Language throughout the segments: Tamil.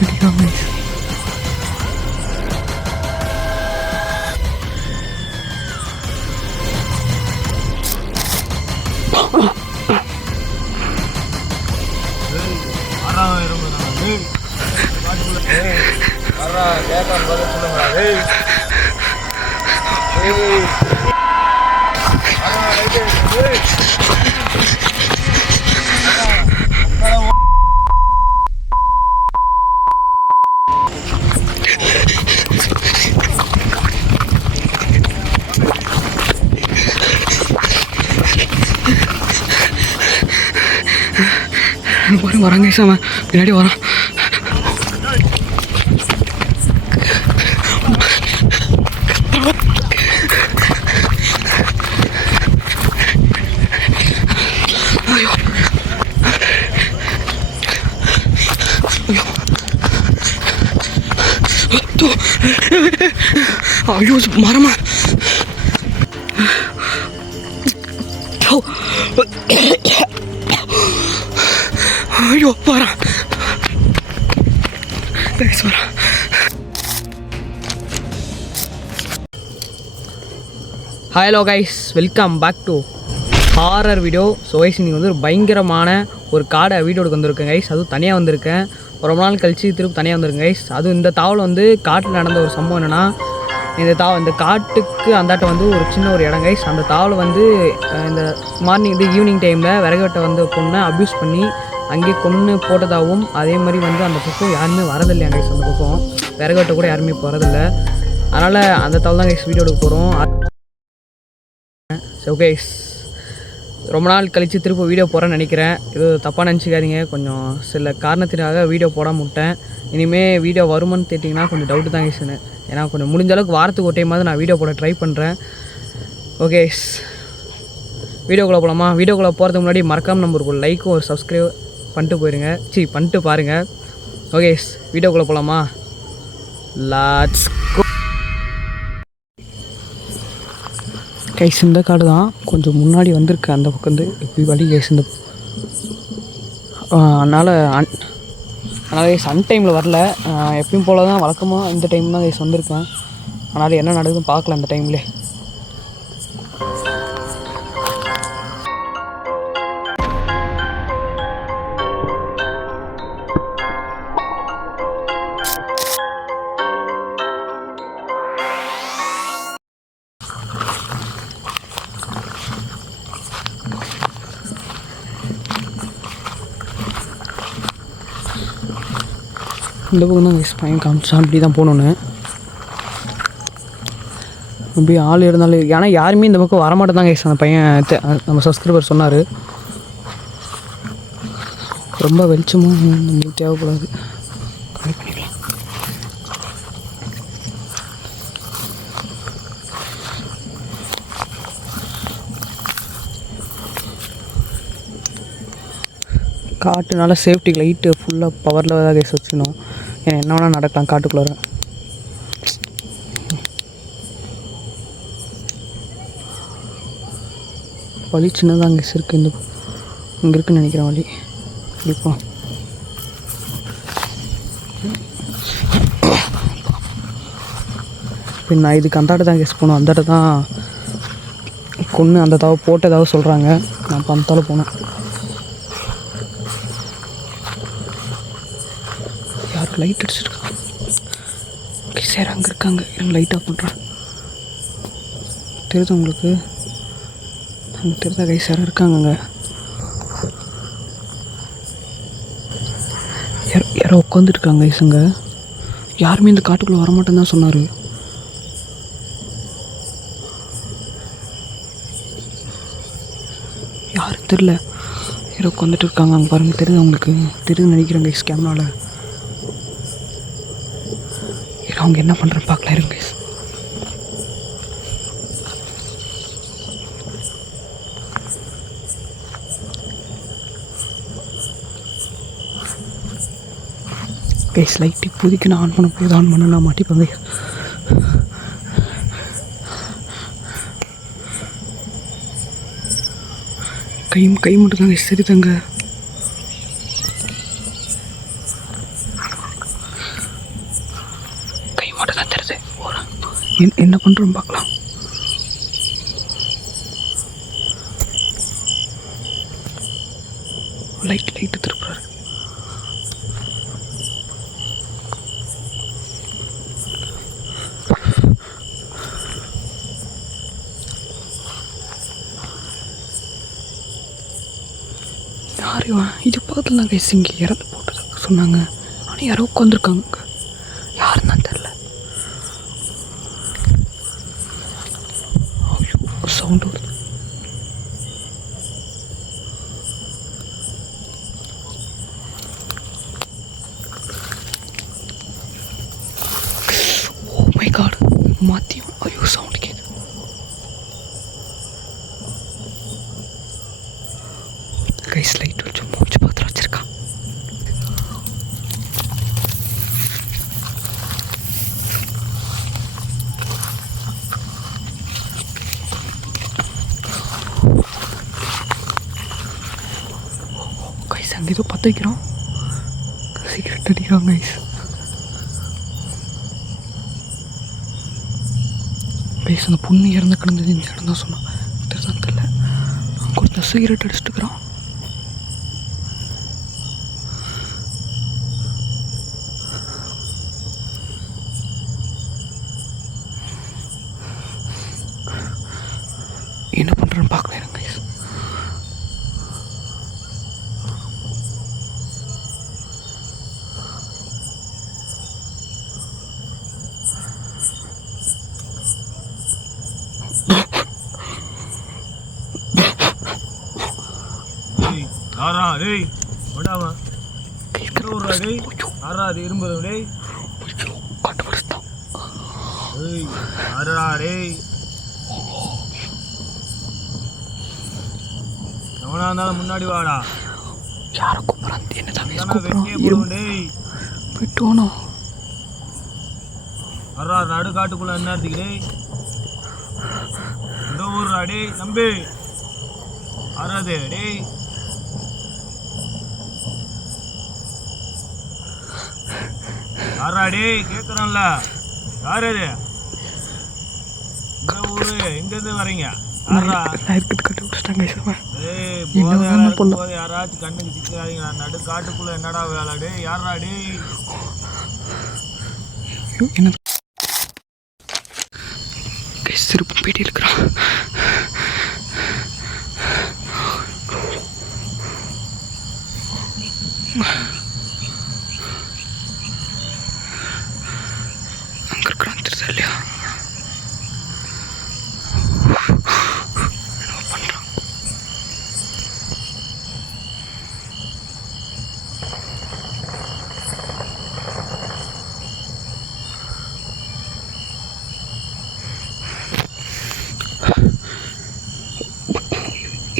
காட்டடிக்காம வராங்க சாம பின்னாடி வரான். ஐயோ மரமா ஐயோ வரான் வரான். Hello guys, welcome back to horror video. So guys இன்றைக்கி வந்து ஒரு பயங்கரமான ஒரு காடை வீடியோ எடுக்க வந்திருக்கேன் கைஸ். அதுவும் தனியாக வந்திருக்கேன். ரொம்ப நாள் கழித்து திருப்பி தனியாக வந்திருக்கேன் கைஸ். அதுவும் இந்த தாவல் வந்து காட்டில் நடந்த ஒரு சம்பவம் என்னென்னா, இந்த காட்டுக்கு அந்தாட்ட வந்து ஒரு சின்ன ஒரு இடம் கைஸ். அந்த தாவலை வந்து இந்த மார்னிங் இது ஈவினிங் டைமில் விறகுவெட்டை வந்து பொண்ணை அப்யூஸ் பண்ணி அங்கேயே கொன்று போட்டதாகவும், அதே மாதிரி வந்து அந்த பக்கம் யாருமே வரதில்லையா கைஸ். அந்த பக்கம் விறகுவெட்டை கூட யாருமே இப்போ வரதில்லை. அதனால் அந்த தாவல் தான் கைஸ் வீடியோ எடுக்க போகிறோம். ஸோ கைஸ் ரொம்ப நாள் கழித்து திரும்ப வீடியோ போகிறேன்னு நினைக்கிறேன். இது தப்பாக நினச்சிக்காதீங்க. கொஞ்சம் சில காரணத்தினாக வீடியோ போடாமல் விட்டேன். இனிமேல் வீடியோ வருமானு கேட்டிங்கன்னா கொஞ்சம் டவுட்டு தான் கைஸ்னு. ஏன்னா கொஞ்சம் முடிஞ்ச அளவுக்கு வாரத்துக்கு ஒரு டைமாவது நான் வீடியோ போட ட்ரை பண்ணுறேன். ஓகே வீடியோக்குள்ளே போகலாமா? வீடியோக்குள்ளே போகிறதுக்கு முன்னாடி மறக்காமல் நம்பருக்கு ஒரு லைக்கும் ஒரு சப்ஸ்கிரைப் பண்ணிட்டு போயிருங்க. பண்ணிட்டு பாருங்கள். ஓகே வீடியோக்குள்ளே போகலாமா? லாட்ஸ் கைஸ் இந்த காடு தான் கொஞ்சம் முன்னாடி வந்திருக்கு. அந்த பக்கம் வந்து எப்படி வழி கைஸ் இந்த அதனால் கைஸ் அன்டைமில் வரல. எப்பயும் போல தான் வழக்கமாக இந்த டைம் தான் கைஸ் வந்திருக்கேன். அதனால் என்ன நடக்குதுன்னு பார்க்கல அந்த டைம்லே. இந்த பக்கம் தான் கைஸ் பையன் காமிச்சான். அப்படி தான் போகணுன்னு அப்படி ஆள் இருந்தாலும், ஏன்னா யாருமே இந்த பக்கம் வரமாட்டேன் தான் கைஸ். அந்த பையன் நம்ம சப்ஸ்கிரைபர் சொன்னார். ரொம்ப வெளிச்சமும் நம்மளுக்கு தேவைப்படாது. கம்மி பண்ணிக்கலாம். காட்டுனால சேஃப்டி லைட்டு ஃபுல்லாக பவரில் தான் கைஸ் வச்சுக்கணும். ஏன்னா என்ன வேணால் நடக்கலாம் காட்டுக்குள்ளார. வழி சின்னதாக கைஸ் இருக்குது. இங்கே இருக்குன்னு நினைக்கிறேன் வழி. இப்போ நான் இதுக்கு அந்தாட்ட தான் கைஸ் போகணும். அந்தாட்ட தான் கொன்று அந்த தாவை போட்டதாக சொல்கிறாங்க. நான் இப்போ அந்த போனேன். யாருக்கு லைட் அடிச்சிருக்காங்க சார்? அங்கே இருக்காங்க. எனக்கு லைட் ஆஃப் பண்ணுறேன். தெரியுது உங்களுக்கு? அங்கே தெரியுதா கை சார் இருக்காங்க அங்கே. யாரோ உட்காந்துருக்காங்க கைஸுங்க. யாருமே இந்த காட்டுக்குள்ளே வரமாட்டேன்னு தான் சொன்னார். யாரும் தெரில. யாரோ உட்காந்துட்டு இருக்காங்க அங்கே பாருங்கள். தெரியுது அவங்களுக்கு? தெரியுதுன்னு நினைக்கிறேன் கைஸ் கேமராவில். அவங்க என்ன பண்ணுறேன்னு பார்க்கலாம் இருங்க. கைஸ் லைட் இப்போதைக்கு நான் ஆன் பண்ண போய் ஆன் பண்ண நான் மாட்டிப்பேங்க. கை மட்டும் தாங்க சரி தாங்க. தான் தெரியுது. என்ன பண்ணுறோம் பார்க்கலாம். லைட்டு திருப்புறாரு. யாரையும் இது பக்கத்தில் தான் கைஸ் இங்கே இறந்து போட்டு சொன்னாங்க. ஆனால் யாரோ உட்காந்துருக்காங்க. யாருன்னு தான் தெரில. ஐயோ சவுண்டு வருது. ஓ மை காட், மாற்றியும் ஐயோ சவுண்டு கேட்குது. கைஸ் லைட் வச்சு மூச்சு பார்த்து வச்சிருக்கான். கைஸ் அங்கே ஏதோ பற்ற வைக்கிறோம். சிகரெட் அடிக்கிறான் கைஸ். கைஸ் அந்த பொண்ணு இறந்து கிடந்தது இந்த இடம் தான் சொன்னான். இதுதான் தெரியல. அங்கே ஒருத்தர் சிகரெட் அடிச்சுட்டுக்கிறான். என்ன பண்ணுறேன்னு பார்க்கலாம் கைஸ். ஆறா டேய் வடாவா கேக்குறா டேய் ஆறா அது இரும்பு டேய் கட்டபடுத்தா ஏய் ஆறா டேய் அவனா இருந்தாலும் முன்னாடி வாடா. யார கூப்பிடுறான்? என்ன தான் கூப்பிடுறான் டேய் விட்டோனோ. ஆறா நடு காட்டுக்குள்ள என்ன எடுத்துக்கு டேய் இந்த ஊர்ரா டேய் தம்பி ஆறாதே டேய் யாரா டேய் கேட்குறான்ல யார் அது? இந்த ஊரு எங்கேருந்து வரீங்க? யாராச்சும் கண்ணுக்கு சிக்காதீங்க. நடு காட்டுக்குள்ள என்னடா வேலை டே? யாரா டே? சிறப்பு பேட்டி இருக்கிறான். அங்கே இருக்கிறான் தெரியுதா இல்லையா? பண்ணுறான்.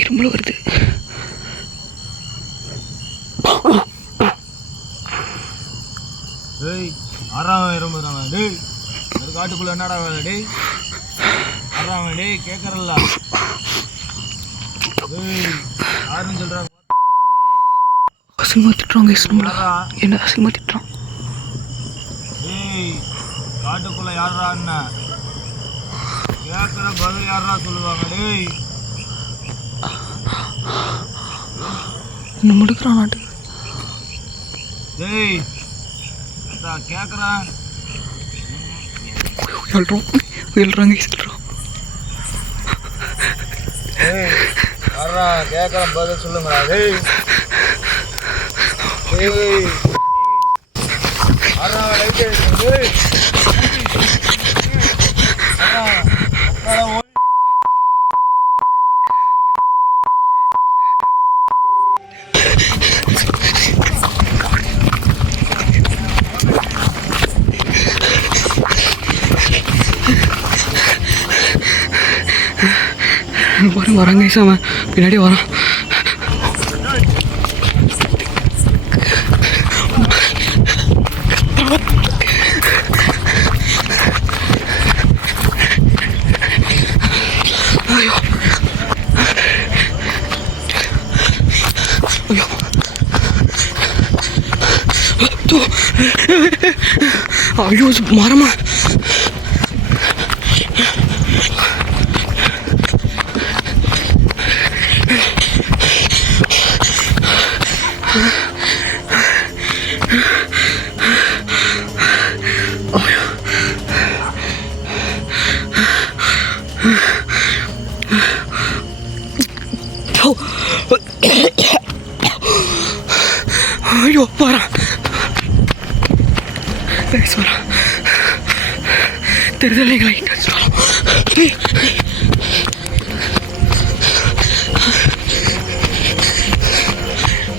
இரும்புல வருது. டேய் ஆறாவன் இரும்புறாங்க டேய். அது காட்டுக்குள்ள என்னடா வேலை டேய்? ஆறாவன் டேய் கேட்கறல்ல டேய் யாருன்னு சொல்றாங்க? அசிங்கமா திட்டுறாங்க. என்ன அசிங்கமா திட்டுறான்? டேய் காட்டுக்குள்ள யாரா என்ன கேட்குற பதில் யாரா சொல்லுவாங்க டேய்? என்ன முடுக்கிறான் நாட்டுக்கு. டேய் கேட்குறான் எழுறாங்க சொல்கிறான். டேய் யாரா கேட்குறான் பதில் சொல்லுங்களா டேய்? டேய் யாரா லைட் டேய் பாருங்க வராங்க அவன் பின்னாடி வரான். ஐயோ ஐயோ ஐயோ மரமா கைஸ் வரான். தெரிதல் எங்கள் லைட் அடிச்சு வரோம்.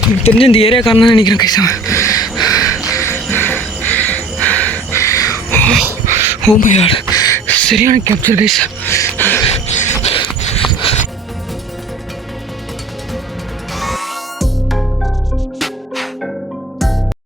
எனக்கு தெரிஞ்ச இந்த ஏரியாக்காரன் தான் நினைக்கிறேன் கைஸ். ஓ மை காட், சரியான கேப்சர் கைஸ்.